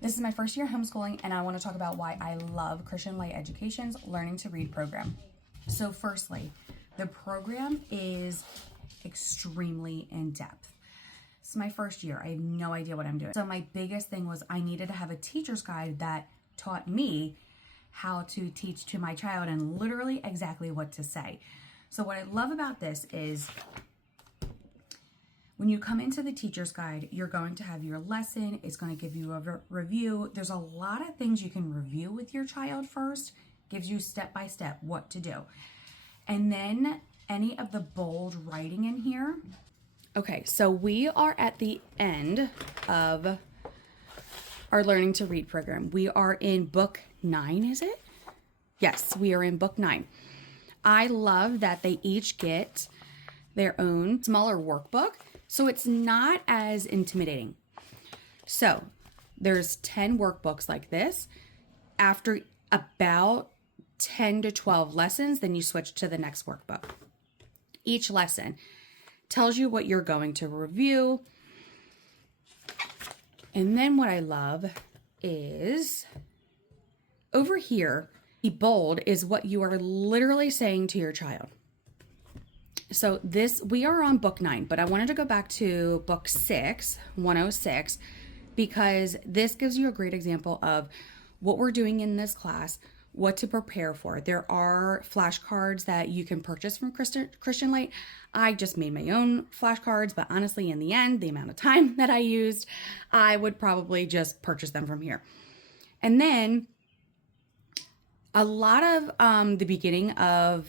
This is my first year homeschooling, and I want to talk about why I love Christian Light Education's Learning to Read program. So firstly, the program is extremely in-depth. It's my first year. I have no idea what I'm doing. So my biggest thing was I needed to have a teacher's guide that taught me how to teach to my child and literally exactly what to say. So what I love about this is when you come into the teacher's guide, you're going to have your lesson. It's going to give you a review. There's a lot of things you can review with your child first. Gives you step by step what to do. And then any of the bold writing in here. Okay, so we are at the end of our Learning to Read program. We are in book 9, is it? Yes, we are in book 9. I love that they each get their own smaller workbook, so it's not as intimidating. So there's 10 workbooks like this. After about 10 to 12 lessons, then you switch to the next workbook. Each lesson tells you what you're going to review. And then what I love is over here, the bold is what you are literally saying to your child. So we are on book 9, but I wanted to go back to book 6, 106, because this gives you a great example of what we're doing in this class, what to prepare for. There are flashcards that you can purchase from Christian Light. I just made my own flashcards, but honestly, in the end, the amount of time that I used, I would probably just purchase them from here. And then a lot of the beginning of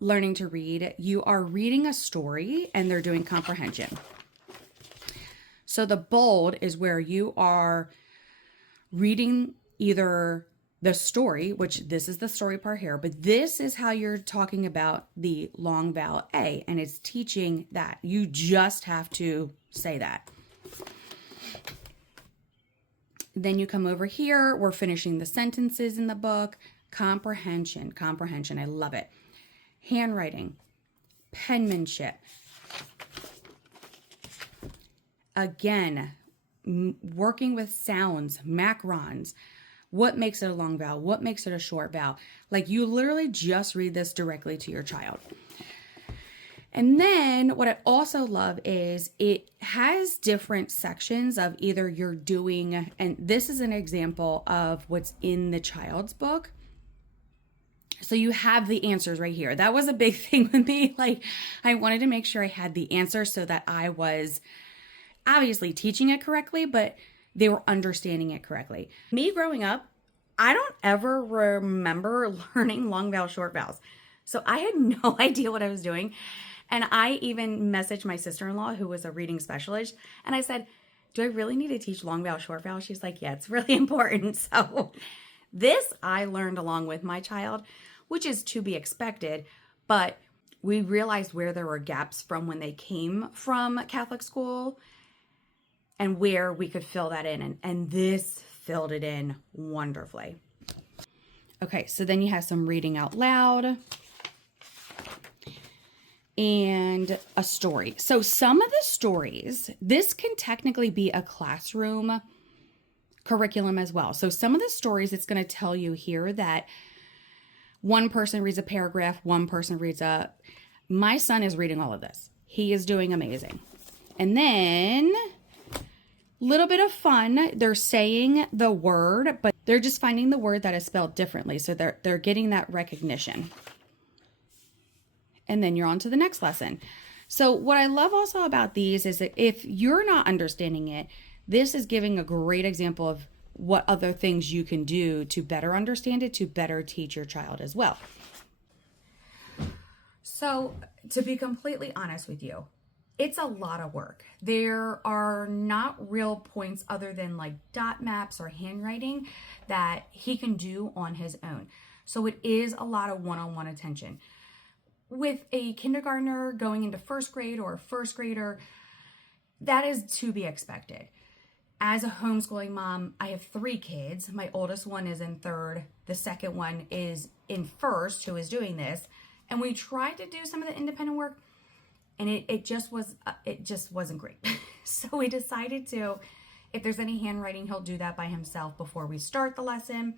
Learning to Read, you are reading a story and they're doing comprehension. So the bold is where you are reading either the story, which this is the story part here, but this is how you're talking about the long vowel A, and it's teaching that. You just have to say that. Then you come over here, we're finishing the sentences in the book. Comprehension, I love it. Handwriting, penmanship. Again, working with sounds, macrons. What makes it a long vowel? What makes it a short vowel? Like, you literally just read this directly to your child. And then what I also love is it has different sections of either you're doing, and this is an example of what's in the child's book. So you have the answers right here. That was a big thing with me. Like, I wanted to make sure I had the answer so that I was obviously teaching it correctly, but they were understanding it correctly. Me growing up, I don't ever remember learning long vowel, short vowels. So I had no idea what I was doing. And I even messaged my sister-in-law, who was a reading specialist, and I said, do I really need to teach long vowel, short vowel? She's like, yeah, it's really important. So this I learned along with my child, which is to be expected, but we realized where there were gaps from when they came from Catholic school and where we could fill that in. And this filled it in wonderfully. Okay, so then you have some reading out loud and a story. So some of the stories, this can technically be a classroom curriculum as well. So some of the stories, it's going to tell you here that one person reads a paragraph, one person reads my son is reading all of this. He is doing amazing. And then little bit of fun. They're saying the word, but they're just finding the word that is spelled differently. So they're getting that recognition. And then you're on to the next lesson. So what I love also about these is that if you're not understanding it, this is giving a great example of what other things you can do to better understand it, to better teach your child as well. So to be completely honest with you, it's a lot of work. There are not real points other than like dot maps or handwriting that he can do on his own. So it is a lot of one-on-one attention. With a kindergartner going into first grade or a first grader, that is to be expected. As a homeschooling mom, I have 3 kids. My oldest one is in 3rd. The second one is in 1st, who is doing this. And we tried to do some of the independent work, and it just wasn't great. So we decided to If there's any handwriting, he'll do that by himself before we start the lesson.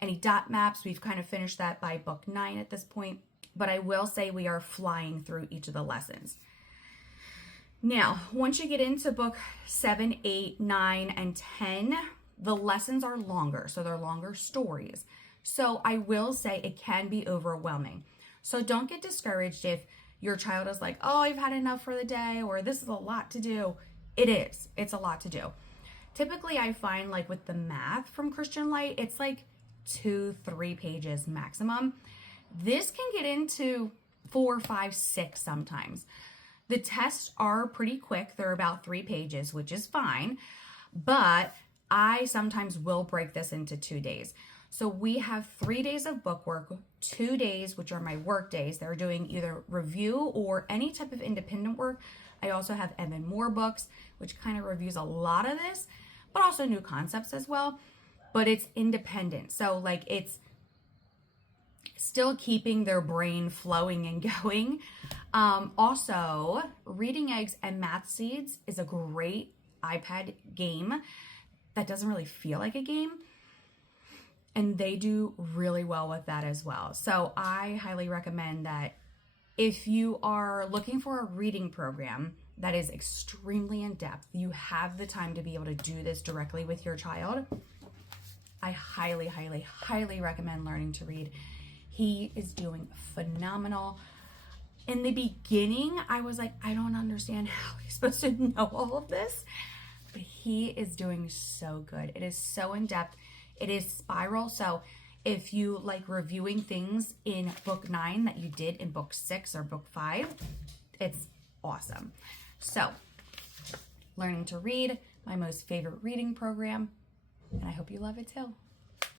Any dot maps, we've kind of finished that by book 9 at this point. But I will say we are flying through each of the lessons. Now, once you get into book 7, 8, 9, and 10, the lessons are longer. So they're longer stories. So I will say it can be overwhelming. So don't get discouraged if your child is like, oh, I've had enough for the day, or this is a lot to do. It is. It's a lot to do. Typically, I find like with the math from Christian Light, it's like 2-3 pages maximum. This can get into 4, 5, 6 sometimes. The tests are pretty quick. They're about 3 pages, which is fine. But I sometimes will break this into 2 days. So we have 3 days of book work, 2 days, which are my work days. They're doing either review or any type of independent work. I also have Evan Moore books, which kind of reviews a lot of this, but also new concepts as well. But it's independent. So like it's still keeping their brain flowing and going. Also, Reading Eggs and Math Seeds is a great iPad game that doesn't really feel like a game. And they do really well with that as well. So I highly recommend that if you are looking for a reading program that is extremely in-depth, you have the time to be able to do this directly with your child, I highly, highly, highly recommend Learning to Read. He is doing phenomenal. In the beginning, I was like, I don't understand how he's supposed to know all of this, but he is doing so good. It is so in-depth. It is spiral. So if you like reviewing things in book 9 that you did in book 6 or book 5, it's awesome. So Learning to Read, my most favorite reading program, and I hope you love it too.